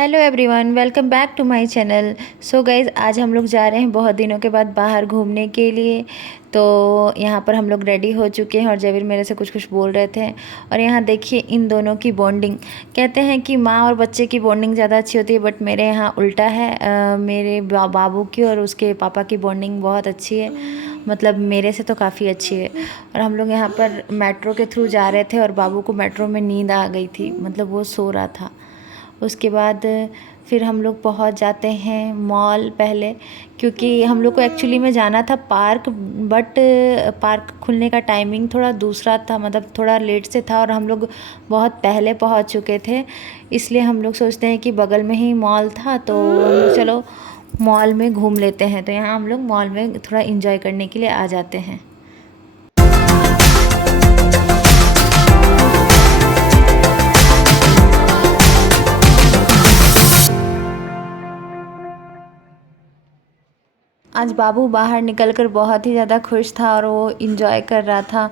Hello everyone, welcome back to my channel. So guys, आज हम लोग जा रहे हैं बहुत दिनों के बाद बाहर घूमने के लिए। तो यहाँ पर हम लोग रेडी हो चुके हैं और जबीर मेरे से कुछ कुछ बोल रहे थे। और यहाँ देखिए इन दोनों की बॉन्डिंग। कहते हैं कि माँ और बच्चे की बॉन्डिंग ज़्यादा अच्छी होती है, बट मेरे यहाँ उल्टा है। मेरे बाबू की और उसके पापा की बॉन्डिंग बहुत अच्छी है, मतलब मेरे से तो काफ़ी अच्छी है। और हम लोग यहाँ पर मेट्रो के थ्रू जा रहे थे और बाबू को मेट्रो में नींद आ गई थी, मतलब वो सो रहा था। उसके बाद फिर हम लोग पहुंच जाते हैं मॉल पहले, क्योंकि हम लोग को एक्चुअली में जाना था पार्क, बट पार्क खुलने का टाइमिंग थोड़ा दूसरा था, मतलब थोड़ा लेट से था और हम लोग बहुत पहले पहुंच चुके थे। इसलिए हम लोग सोचते हैं कि बगल में ही मॉल था तो चलो मॉल में घूम लेते हैं। तो यहाँ हम लोग मॉल में थोड़ा इंजॉय करने के लिए आ जाते हैं। आज बाबू बाहर निकलकर बहुत ही ज़्यादा खुश था और वो इंजॉय कर रहा था,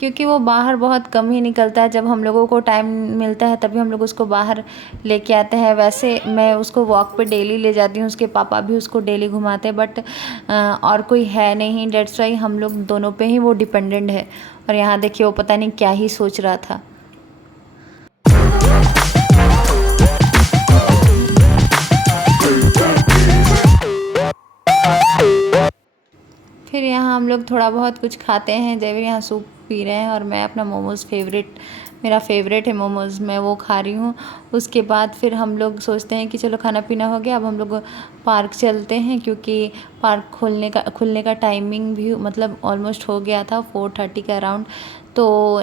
क्योंकि वो बाहर बहुत कम ही निकलता है। जब हम लोगों को टाइम मिलता है तभी हम लोग उसको बाहर लेके आते हैं। वैसे मैं उसको वॉक पे डेली ले जाती हूँ, उसके पापा भी उसको डेली घुमाते हैं, बट और कोई है नहीं, डेट्स वाई हम लोग दोनों पे ही वो डिपेंडेंट है। और यहाँ देखिए वो पता नहीं क्या ही सोच रहा था। फिर यहाँ हम लोग थोड़ा बहुत कुछ खाते हैं। जयवीर यहाँ सूप पी रहे हैं और मैं अपना मोमोज़ मेरा फेवरेट है मोमोज़, मैं वो खा रही हूँ। उसके बाद फिर हम लोग सोचते हैं कि चलो खाना पीना हो गया, अब हम लोग पार्क चलते हैं, क्योंकि पार्क खुलने का टाइमिंग भी मतलब ऑलमोस्ट हो गया था 4:30 के अराउंड। तो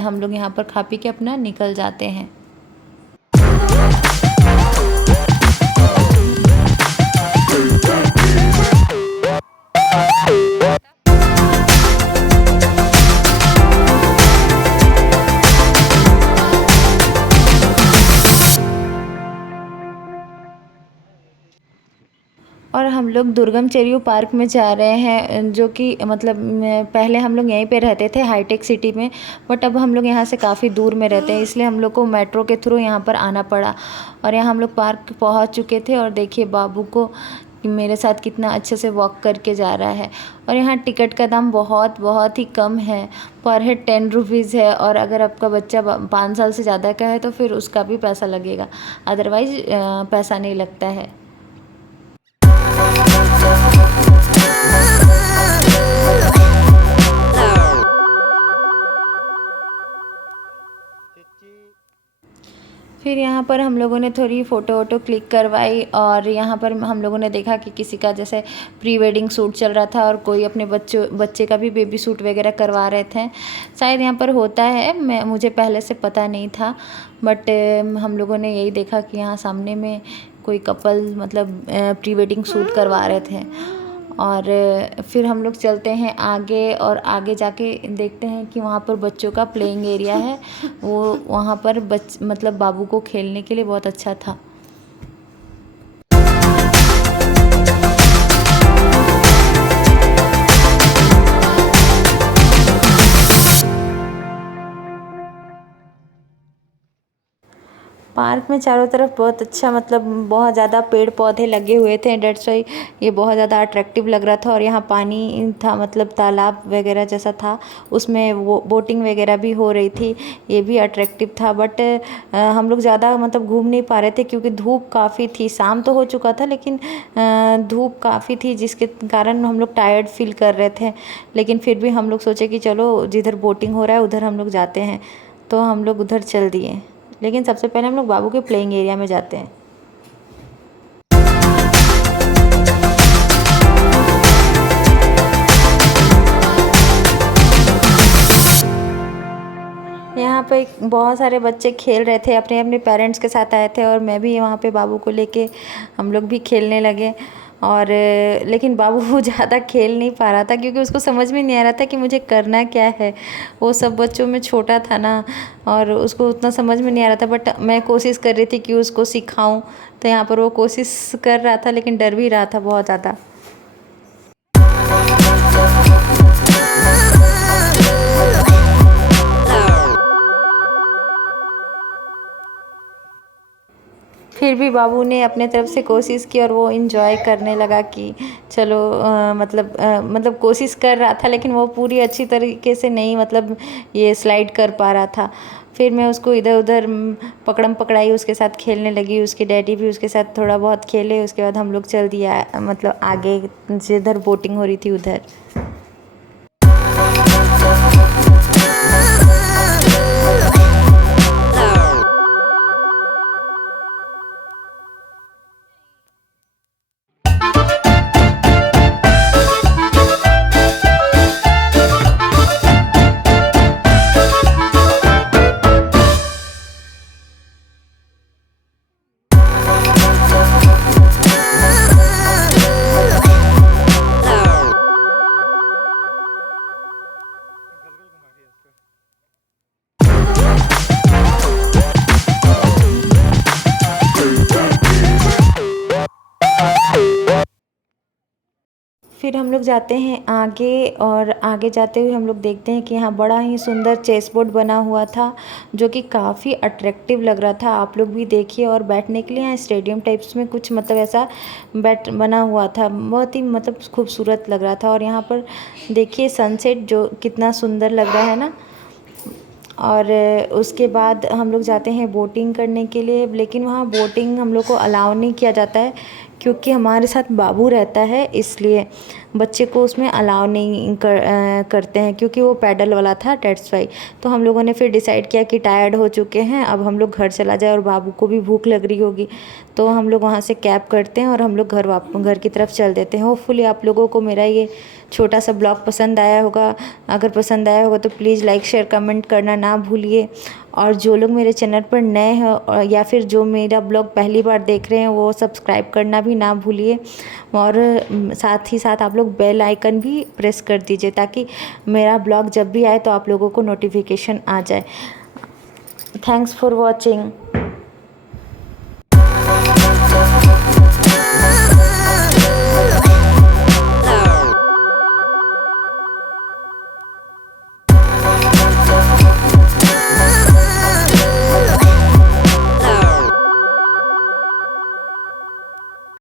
हम लोग यहाँ पर खा पी के अपना निकल जाते हैं। और हम लोग दुर्गम चेरियो पार्क में जा रहे हैं, जो कि मतलब पहले हम लोग यहीं पे रहते थे हाईटेक सिटी में, बट अब हम लोग यहाँ से काफ़ी दूर में रहते हैं, इसलिए हम लोग को मेट्रो के थ्रू यहाँ पर आना पड़ा। और यहाँ हम लोग पार्क पहुँच चुके थे और देखिए बाबू को कि मेरे साथ कितना अच्छे से वॉक करके जा रहा है। और यहाँ टिकट का दाम बहुत बहुत ही कम है, पर हेड 10 रुपीज़ है। और अगर आपका बच्चा 5 साल से ज़्यादा का है तो फिर उसका भी पैसा लगेगा, अदरवाइज़ पैसा नहीं लगता है। फिर यहाँ पर हम लोगों ने थोड़ी फ़ोटो वोटो क्लिक करवाई और यहाँ पर हम लोगों ने देखा कि किसी का जैसे प्री वेडिंग शूट चल रहा था और कोई अपने बच्चे का भी बेबी शूट वगैरह करवा रहे थे। शायद यहाँ पर होता है, मुझे पहले से पता नहीं था, बट हम लोगों ने यही देखा कि यहाँ सामने में कोई कपल मतलब प्री वेडिंग शूट करवा रहे थे। और फिर हम लोग चलते हैं आगे और आगे जाके देखते हैं कि वहाँ पर बच्चों का प्लेइंग एरिया है। वो वहाँ पर मतलब बाबू को खेलने के लिए बहुत अच्छा था। पार्क में चारों तरफ बहुत अच्छा, मतलब बहुत ज़्यादा पेड़ पौधे लगे हुए थे, डेट्स वाई ये बहुत ज़्यादा अट्रैक्टिव लग रहा था। और यहाँ पानी था, मतलब तालाब वगैरह जैसा था, उसमें वो बोटिंग वगैरह भी हो रही थी, ये भी अट्रैक्टिव था। बट हम लोग ज़्यादा मतलब घूम नहीं पा रहे थे, क्योंकि धूप काफ़ी थी, शाम तो हो चुका था लेकिन धूप काफ़ी थी, जिसके कारण हम लोग टायर्ड फील कर रहे थे। लेकिन फिर भी हम लोग सोचे कि चलो जिधर बोटिंग हो रहा है उधर हम लोग जाते हैं, तो हम लोग उधर चल दिए। लेकिन सबसे पहले हम लोग बाबू के प्लेइंग एरिया में जाते हैं। यहाँ पे बहुत सारे बच्चे खेल रहे थे, अपने अपने पेरेंट्स के साथ आए थे और मैं भी वहाँ पे बाबू को लेके हम लोग भी खेलने लगे। और लेकिन बाबू ज़्यादा खेल नहीं पा रहा था, क्योंकि उसको समझ में नहीं आ रहा था कि मुझे करना क्या है। वो सब बच्चों में छोटा था ना, और उसको उतना समझ में नहीं आ रहा था, बट मैं कोशिश कर रही थी कि उसको सिखाऊं। तो यहाँ पर वो कोशिश कर रहा था, लेकिन डर भी रहा था बहुत ज़्यादा। फिर भी बाबू ने अपने तरफ से कोशिश की और वो इन्जॉय करने लगा कि चलो मतलब कोशिश कर रहा था, लेकिन वो पूरी अच्छी तरीके से नहीं मतलब ये स्लाइड कर पा रहा था। फिर मैं उसको इधर उधर पकड़म पकड़ाई उसके साथ खेलने लगी, उसके डैडी भी उसके साथ थोड़ा बहुत खेले। उसके बाद हम लोग चल दिया मतलब आगे जिधर बोटिंग हो रही थी उधर। फिर हम लोग जाते हैं आगे, और आगे जाते हुए हम लोग देखते हैं कि यहाँ बड़ा ही सुंदर चेस बोर्ड बना हुआ था जो कि काफ़ी अट्रैक्टिव लग रहा था। आप लोग भी देखिए। और बैठने के लिए यहाँ स्टेडियम टाइप्स में कुछ मतलब ऐसा बैठ बना हुआ था, बहुत ही मतलब खूबसूरत लग रहा था। और यहाँ पर देखिए सनसेट जो कितना सुंदर लग रहा है ना। और उसके बाद हम लोग जाते हैं बोटिंग करने के लिए, लेकिन वहाँ बोटिंग हम लोग को अलाउ नहीं किया जाता है क्योंकि हमारे साथ बाबू रहता है, इसलिए बच्चे को उसमें अलाउ नहीं करते हैं क्योंकि वो पैडल वाला था, डेट्स वाई। तो हम लोगों ने फिर डिसाइड किया कि टायर्ड हो चुके हैं, अब हम लोग घर चला जाए और बाबू को भी भूख लग रही होगी। तो हम लोग वहाँ से कैब करते हैं और हम लोग घर की तरफ चल देते हैं। होपफुली आप लोगों को मेरा ये छोटा सा ब्लॉग पसंद आया होगा। अगर पसंद आया होगा तो प्लीज़ लाइक शेयर कमेंट करना ना भूलिए। और जो लोग मेरे चैनल पर नए हैं या फिर जो मेरा ब्लॉग पहली बार देख रहे हैं वो सब्सक्राइब करना भी ना भूलिए। और साथ ही साथ आप लोग बेल आइकन भी प्रेस कर दीजिए ताकि मेरा ब्लॉग जब भी आए तो आप लोगों को नोटिफिकेशन आ जाए। Thanks for watching.